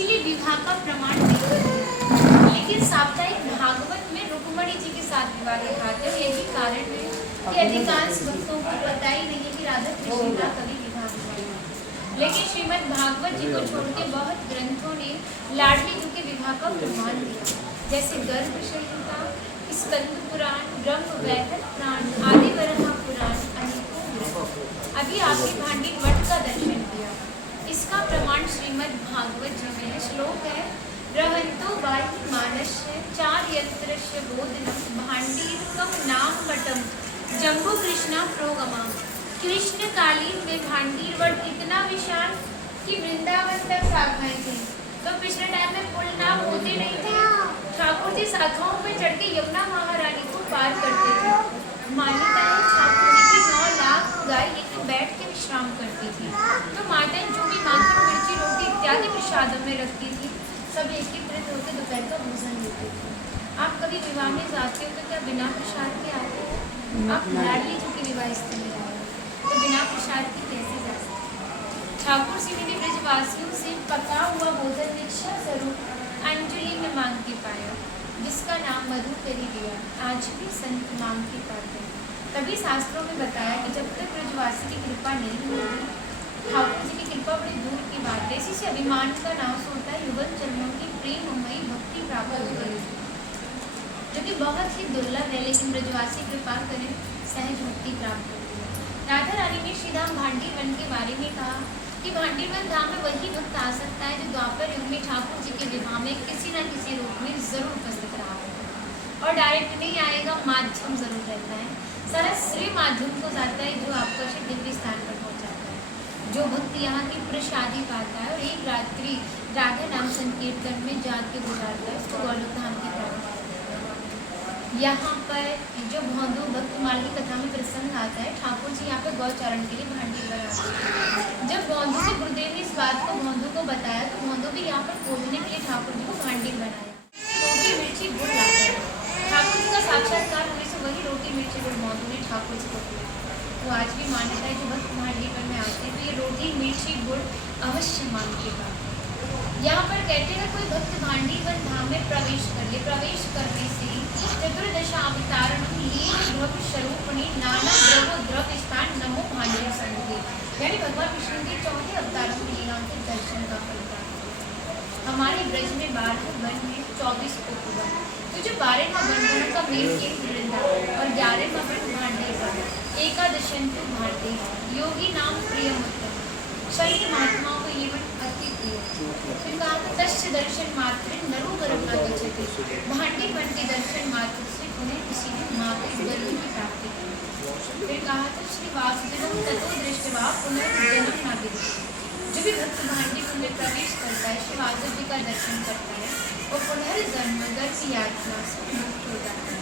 इसीलिए विवाह का प्रमाण नहीं है। लेकिन साप्ताहिक भागवत में रुक्मणी जी के साथ विवाह दिखाते हैं। यही कारण है कि अधिकांश भक्तों को पता ही नहीं है कि राधा कृष्ण का कभी विवाह हुआ। लेकिन श्रीमद् भागवत जी को छोड़ के बहुत ग्रंथों ने लाडली जी के विवाह का प्रमाण दिया, जैसे गर्भ संहिता, स्कंद पुराण, ब्रह्म वैवर्त पुराण, आदि वराह पुराण, अनेकों ग्रंथ। अभी आपने भांडी वट का दर्शन किया, इसका प्रमाण श्रीमद् भागवत जी में है। श्लोक है रहंतो बाह्य मानस्य चार यंत्रस्य बोधनम भांडीरकम नाम मटम जम्बो कृष्णा प्रोगमा। कृष्ण कालीन में भांडीर वट इतना विशाल कि वृंदावन तक शाखाएं थी। तो पिछले टाइम में पुल नाम होते नहीं थे, ठाकुर जी शाखाओं पे चढ़ के यमुना महारानी को पार करते थे। मान्यता है ठाकुर जी की 9 लाख गाय यहीं बैठ के विश्राम करती थी। तो माताएं जो भी माखन मिर्ची रोटी इत्यादि प्रसादों में रखती थी, सब एकत्रित होकर दोपहर का भोजन लेते थे। आप कभी विवाह में जाते हो तो क्या बिना प्रसाद के आते हो? आप लाडली जी के विवाह स्थल में आए तो बिना प्रसाद के कैसे जा सकते? ठाकुर जी ने ब्रजवासियों से पका हुआ भोजन दीक्षा स्वरूप अंजलि में मांग के पाया, जिसका नाम मधु करी दिया। आज भी संत मांग के पाते। तभी शास्त्रों में बताया कि जब तक ब्रजवासी की कृपा नहीं होगी, ठाकुर जी की कृपा बड़ी दूर की बात है। इसी से अभिमान का नाश होता है, युगल चरणों की प्रेममयी भक्ति प्राप्त होती है, जो कि बहुत ही दुर्लभ है। लेकिन ब्रजवासी कृपा करें, सहज मुक्ति प्राप्त होती है। राधा रानी ने श्रीधाम भांडीवन के बारे में कहा कि भांडीवन धाम में वही भक्त आ सकता है जो द्वापर युग में ठाकुर जी के विवाह में किसी न किसी रूप में जरूर उपस्थित रहा है। और डायरेक्ट नहीं आएगा, माध्यम जरूर रहता है। सारा श्री माध्यम को जाता है जो आपको अच्छे दिव्य स्थान पर पहुंचाता है। जो भक्त यहाँ की प्रसादी पाता है और एक रात्रि राधा नाम संकीर्तन में जाके गुजारता है, उसको गौलोक धाम की प्राप्ति। यहाँ पर जो भौंदू भक्तमाल की कथा में प्रसंग आता है, ठाकुर जी यहाँ पर गौचारण के लिए भांडी बनाते हैं। जब भौंदू से गुरुदेव ने इस बात को भौंदू को बताया तो भौंदू भी यहाँ पर खोजने के लिए ठाकुर जी को भांडी बनाया। रोटी मिर्ची गुड़ लाता है। ठाकुर जी का साक्षात्कार होने से वही रोटी मिर्ची गुड़ भौंदू ने ठाकुर जी को दिया। तो आज भी मान्यता है जो भक्त भांडीवन में आते हैं तो ये रोटी मिर्ची गुड़ अवश्य मांग के पाते। यहाँ पर कहते हैं कोई भक्त भांडीवन धाम में प्रवेश कर ले, प्रवेश करने से चतुर्दशा अवतारण द्रव्य स्वरूपणी नाना द्रवो द्रव्य स्थान नमो भांडे संगे, यानी भगवान विष्णु के 14 अवतारों की लीलाओं के दर्शन का फल प्राप्त। हमारे ब्रज में 12 वन है, 24 उपवन। तो जो 12वां वन का मेन केंद्र वृंदावन और 11वां वन भांडे, एकादशंतु भांडे, योगी नाम प्रियमुत्तम। संत महात्माओं को ये वन अति प्रिय। फिर कहा था तस्य दर्शन मात्र नरो वरम न गच्छति। भांडी वन के दर्शन मात्र से उन्हें किसी ने माँ के गले की प्राप्ति की। फिर कहा था श्री वासुदेव ततो दृष्टवा पुनर्जन्म न विद्यते। जो भी भक्त भांडी वन में प्रवेश करता है, श्री वासुदेव जी का दर्शन करता है, वो पुनर्जन्म गर्भ यातना से मुक्त हो जाता है।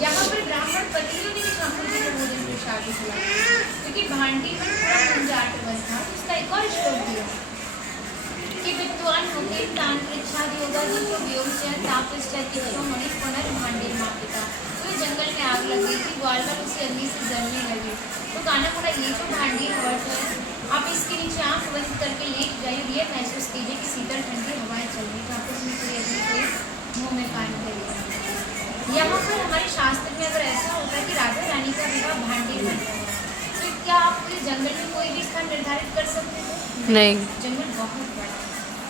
यहाँ पर ब्राह्मण पतियों ने भी ठाकुर जी को भोजन प्रसाद खिलाया, क्योंकि भांडी वन पूरा कुंजाट वन था। उसका एक और श्लोक दिया कि विद्वान होके तांत्र इच्छा योगा जी को वियोग से तापश्चर्य किशो मणि पुनर्भांडे मापिता। तो जंगल में आग लग गई थी, ग्वालवाल उसे अग्नि से जलने लगे। तो काना बोला ये जो भांडी वर्ष है, आप इसके नीचे आँख बंद करके लेट जाइए, ये महसूस कीजिए कि शीतल ठंडी हवाएं चल रही। ठाकुर जी पूरी अग्नि को मुँह में कान करिए। यहाँ पर हमारे शास्त्र में अगर ऐसा होता है कि राधा रानी का विवाह भांडी बन रहा है, तो क्या आप पूरे जंगल में कोई भी स्थान निर्धारित कर सकते थे? नहीं। जंगल बहुत बड़ा,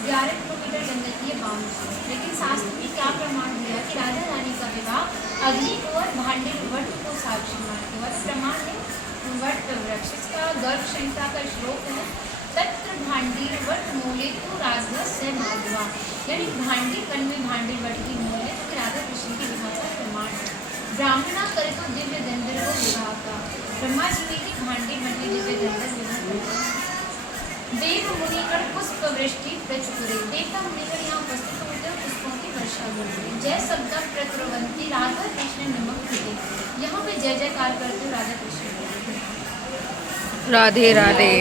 11 किलोमीटर जंगल की बाउंड्री। लेकिन शास्त्र में क्या प्रमाण दिया कि राधा रानी का विवाह अग्नि को और भांडे वट को साक्षी मान के हुआ। प्रमाण है वट वृक्ष। इसका गर्भ संहिता का श्लोक है तत्र भांडीर वट मूले तो राधा से माधवा, यानी भांडी वन में भांडे वट की मूल है, जो राधा कृष्ण के विवाह का प्रमाण है। ब्राह्मणा करे तो दिव्य गंधर्व विवाह का, ब्रह्मा जी ने भी भांडे वन में दिव्य गंधर्व विवाह करते हैं। देव मुनिगण पुष्प वृष्टि प्रचुरे, देवता मुनिगण यहाँ उपस्थित होते हैं, पुष्पों की वर्षा होती है। जय शब्द प्रत्रवंती राधा कृष्ण नमक कृते, यहाँ पे जय जयकार करते हो राधा कृष्ण। राधे राधे।